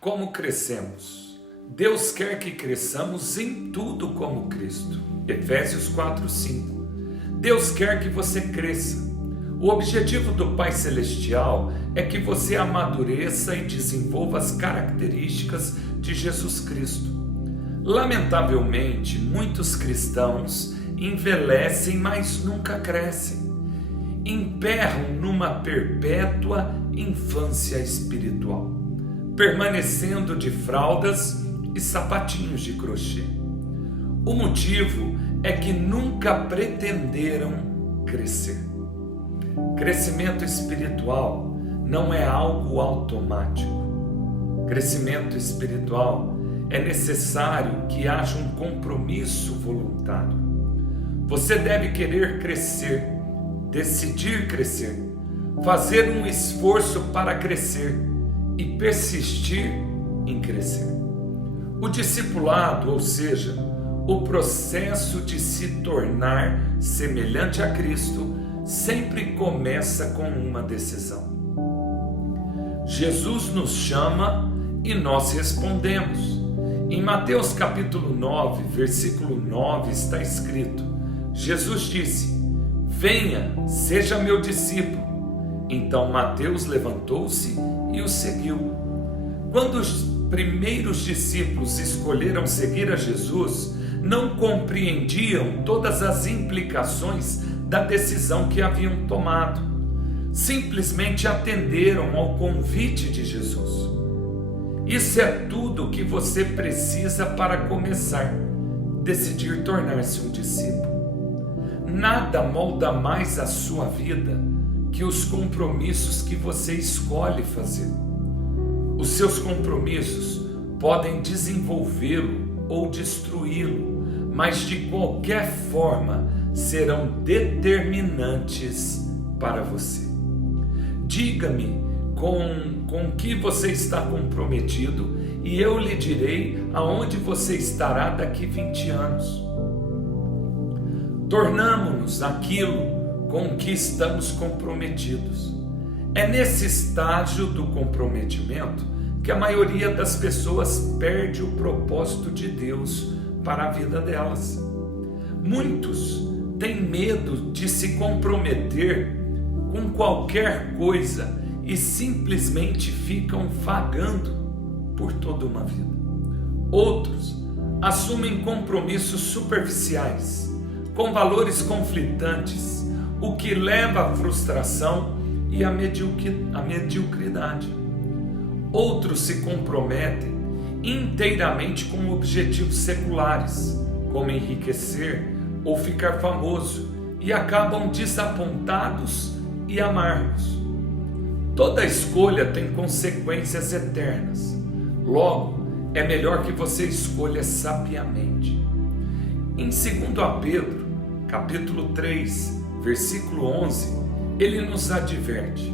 Como crescemos? Deus quer que cresçamos em tudo como Cristo. Efésios 4:5. Deus quer que você cresça. O objetivo do Pai Celestial é que você amadureça e desenvolva as características de Jesus Cristo. Lamentavelmente, muitos cristãos envelhecem, mas nunca crescem. Emperram numa perpétua infância espiritual, permanecendo de fraldas e sapatinhos de crochê. O motivo é que nunca pretenderam crescer. Crescimento espiritual não é algo automático. Crescimento espiritual é necessário que haja um compromisso voluntário. Você deve querer crescer, decidir crescer, fazer um esforço para crescer e persistir em crescer. O discipulado, ou seja, o processo de se tornar semelhante a Cristo, sempre começa com uma decisão. Jesus nos chama e nós respondemos. Em Mateus capítulo 9, versículo 9 está escrito: Jesus disse: "Venha, seja meu discípulo." Então Mateus levantou-se e o seguiu. Quando os primeiros discípulos escolheram seguir a Jesus, não compreendiam todas as implicações da decisão que haviam tomado. Simplesmente atenderam ao convite de Jesus. Isso é tudo o que você precisa para começar, decidir tornar-se um discípulo. Nada molda mais a sua vida que os compromissos que você escolhe fazer. Os seus compromissos podem desenvolvê-lo ou destruí-lo, mas de qualquer forma serão determinantes para você. Diga-me com que você está comprometido e eu lhe direi aonde você estará daqui 20 anos. Tornamo-nos aquilo com que estamos comprometidos. É nesse estágio do comprometimento que a maioria das pessoas perde o propósito de Deus para a vida delas. Muitos têm medo de se comprometer com qualquer coisa e simplesmente ficam vagando por toda uma vida. Outros assumem compromissos superficiais, com valores conflitantes, o que leva à frustração e à mediocridade. Outros se comprometem inteiramente com objetivos seculares, como enriquecer ou ficar famoso, e acabam desapontados e amargos. Toda escolha tem consequências eternas. Logo, é melhor que você escolha sabiamente. Em 2 Pedro, capítulo 3, versículo 11, ele nos adverte: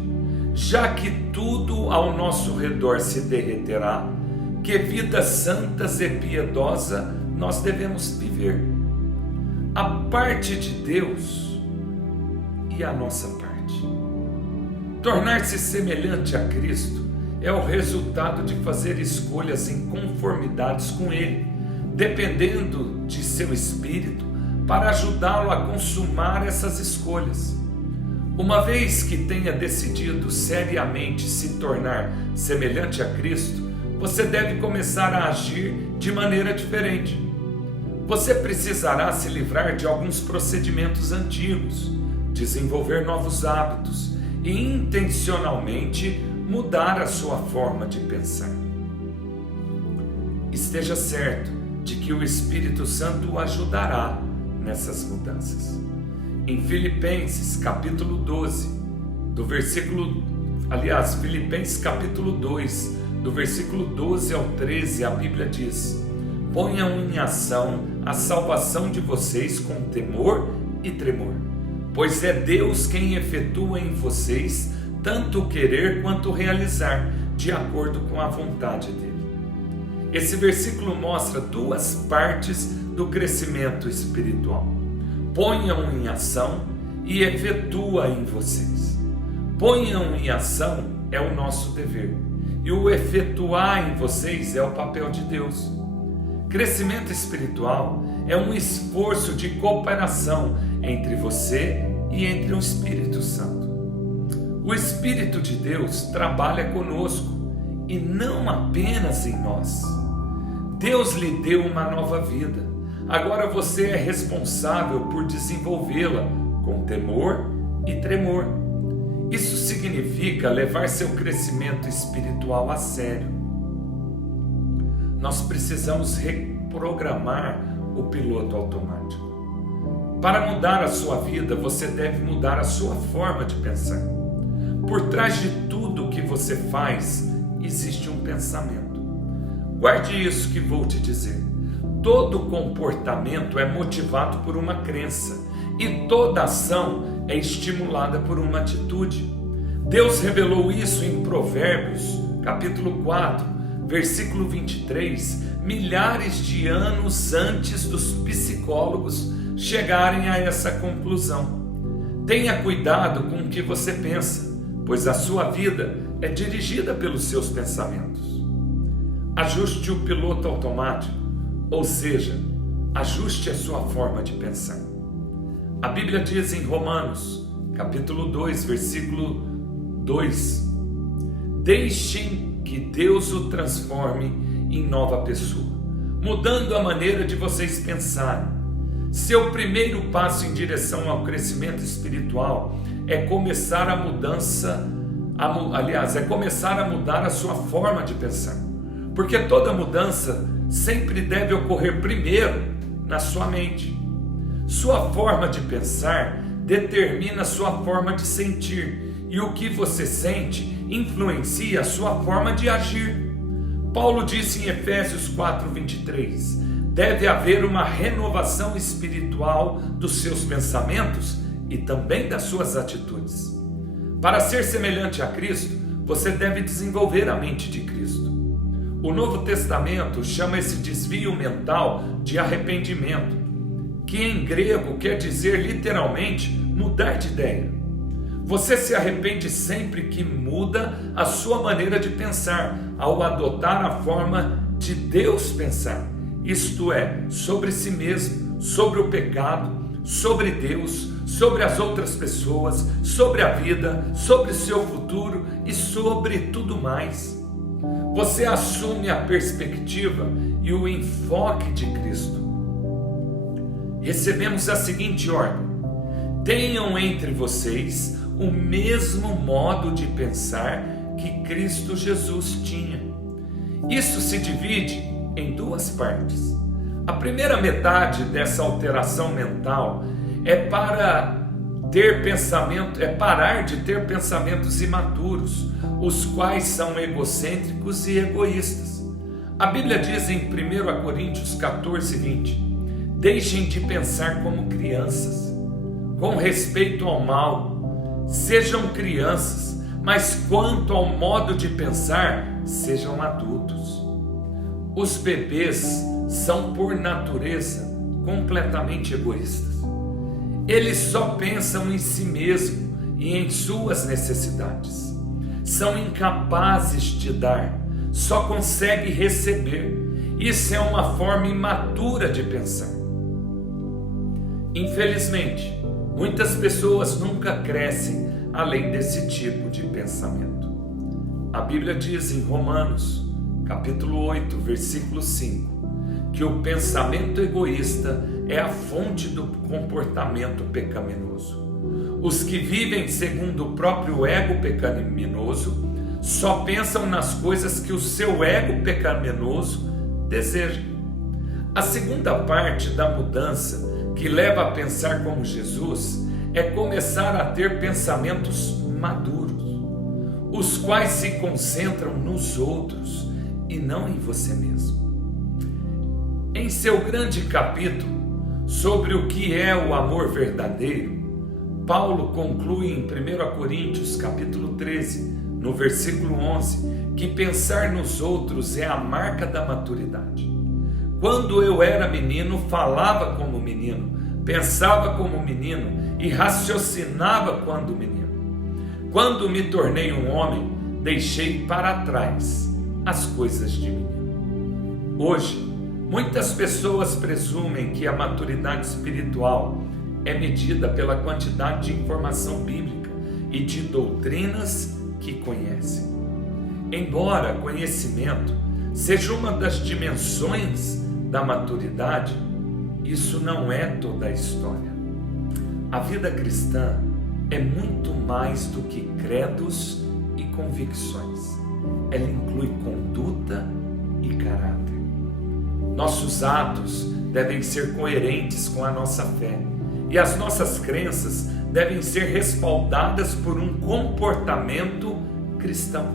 já que tudo ao nosso redor se derreterá, que vidas santas e piedosas nós devemos viver. A parte de Deus e a nossa parte. Tornar-se semelhante a Cristo é o resultado de fazer escolhas em conformidades com Ele, dependendo de seu Espírito para ajudá-lo a consumar essas escolhas. Uma vez que tenha decidido seriamente se tornar semelhante a Cristo, você deve começar a agir de maneira diferente. Você precisará se livrar de alguns procedimentos antigos, desenvolver novos hábitos e intencionalmente mudar a sua forma de pensar. Esteja certo de que o Espírito Santo o ajudará nessas mudanças. Em Filipenses capítulo 12, Filipenses capítulo 2, do versículo 12 ao 13, a Bíblia diz: ponham em ação a salvação de vocês com temor e tremor, pois é Deus quem efetua em vocês tanto o querer quanto o realizar, de acordo com a vontade dele. Esse versículo mostra duas partes do crescimento espiritual: ponham em ação e efetua em vocês. Ponham em ação é o nosso dever, e o efetuar em vocês é o papel de Deus. Crescimento espiritual é um esforço de cooperação entre você e entre o Espírito Santo. O Espírito de Deus trabalha conosco e não apenas em nós. Deus lhe deu uma nova vida. Agora você é responsável por desenvolvê-la com temor e tremor. Isso significa levar seu crescimento espiritual a sério. Nós precisamos reprogramar o piloto automático. Para mudar a sua vida, você deve mudar a sua forma de pensar. Por trás de tudo que você faz, existe um pensamento. Guarde isso que vou te dizer. Todo comportamento é motivado por uma crença e toda ação é estimulada por uma atitude. Deus revelou isso em Provérbios, capítulo 4, versículo 23, milhares de anos antes dos psicólogos chegarem a essa conclusão. Tenha cuidado com o que você pensa, pois a sua vida é dirigida pelos seus pensamentos. Ajuste o piloto automático, ou seja, ajuste a sua forma de pensar. A Bíblia diz em Romanos, capítulo 2, versículo 2: deixem que Deus o transforme em nova pessoa, mudando a maneira de vocês pensarem. Seu primeiro passo em direção ao crescimento espiritual é começar a mudança, é começar a mudar a sua forma de pensar, porque toda mudança sempre deve ocorrer primeiro na sua mente. Sua forma de pensar determina a sua forma de sentir, e o que você sente influencia a sua forma de agir. Paulo disse em Efésios 4:23, deve haver uma renovação espiritual dos seus pensamentos e também das suas atitudes. Para ser semelhante a Cristo, você deve desenvolver a mente de Cristo. O Novo Testamento chama esse desvio mental de arrependimento, que em grego quer dizer literalmente mudar de ideia. Você se arrepende sempre que muda a sua maneira de pensar, ao adotar a forma de Deus pensar, isto é, sobre si mesmo, sobre o pecado, sobre Deus, sobre as outras pessoas, sobre a vida, sobre o seu futuro e sobre tudo mais. Você assume a perspectiva e o enfoque de Cristo. Recebemos a seguinte ordem: tenham entre vocês o mesmo modo de pensar que Cristo Jesus tinha. Isso se divide em duas partes. A primeira metade dessa alteração mental é parar de ter pensamentos imaturos, os quais são egocêntricos e egoístas. A Bíblia diz em 1 Coríntios 14:20, deixem de pensar como crianças, com respeito ao mal. Sejam crianças, mas quanto ao modo de pensar, sejam adultos. Os bebês são, por natureza, completamente egoístas. Eles só pensam em si mesmo e em suas necessidades. São incapazes de dar, só conseguem receber. Isso é uma forma imatura de pensar. Infelizmente, muitas pessoas nunca crescem além desse tipo de pensamento. A Bíblia diz em Romanos, capítulo 8, versículo 5, que o pensamento egoísta é a fonte do comportamento pecaminoso. Os que vivem segundo o próprio ego pecaminoso só pensam nas coisas que o seu ego pecaminoso deseja. A segunda parte da mudança que leva a pensar como Jesus é começar a ter pensamentos maduros, os quais se concentram nos outros e não em você mesmo. Em seu grande capítulo sobre o que é o amor verdadeiro, Paulo conclui em 1 Coríntios capítulo 13, no versículo 11, que pensar nos outros é a marca da maturidade. Quando eu era menino, falava como menino, pensava como menino e raciocinava quando menino. Quando me tornei um homem, deixei para trás as coisas de mim. Hoje, muitas pessoas presumem que a maturidade espiritual é medida pela quantidade de informação bíblica e de doutrinas que conhecem. Embora conhecimento seja uma das dimensões da maturidade, isso não é toda a história. A vida cristã é muito mais do que credos e convicções. Ela inclui conduta e caráter. Nossos atos devem ser coerentes com a nossa fé e as nossas crenças devem ser respaldadas por um comportamento cristão.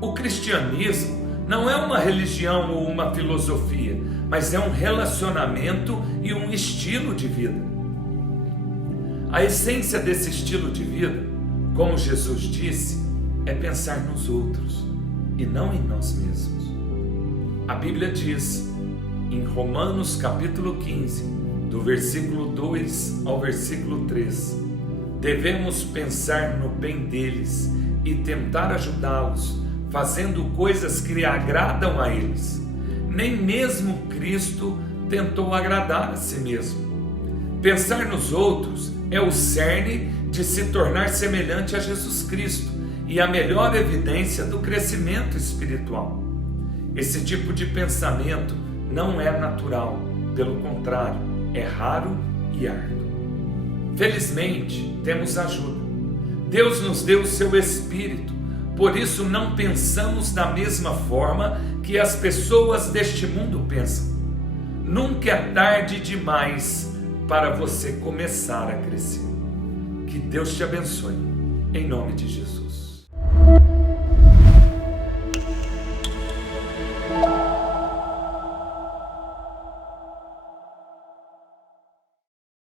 O cristianismo não é uma religião ou uma filosofia, mas é um relacionamento e um estilo de vida. A essência desse estilo de vida, como Jesus disse, é pensar nos outros e não em nós mesmos. A Bíblia diz, em Romanos capítulo 15, do versículo 2 ao versículo 3, devemos pensar no bem deles e tentar ajudá-los, fazendo coisas que lhe agradam a eles. Nem mesmo Cristo tentou agradar a si mesmo. Pensar nos outros é o cerne de se tornar semelhante a Jesus Cristo e a melhor evidência do crescimento espiritual. Esse tipo de pensamento não é natural, pelo contrário, é raro e árduo. Felizmente, temos ajuda. Deus nos deu o seu Espírito, por isso não pensamos da mesma forma que as pessoas deste mundo pensam. Nunca é tarde demais para você começar a crescer. Que Deus te abençoe, em nome de Jesus.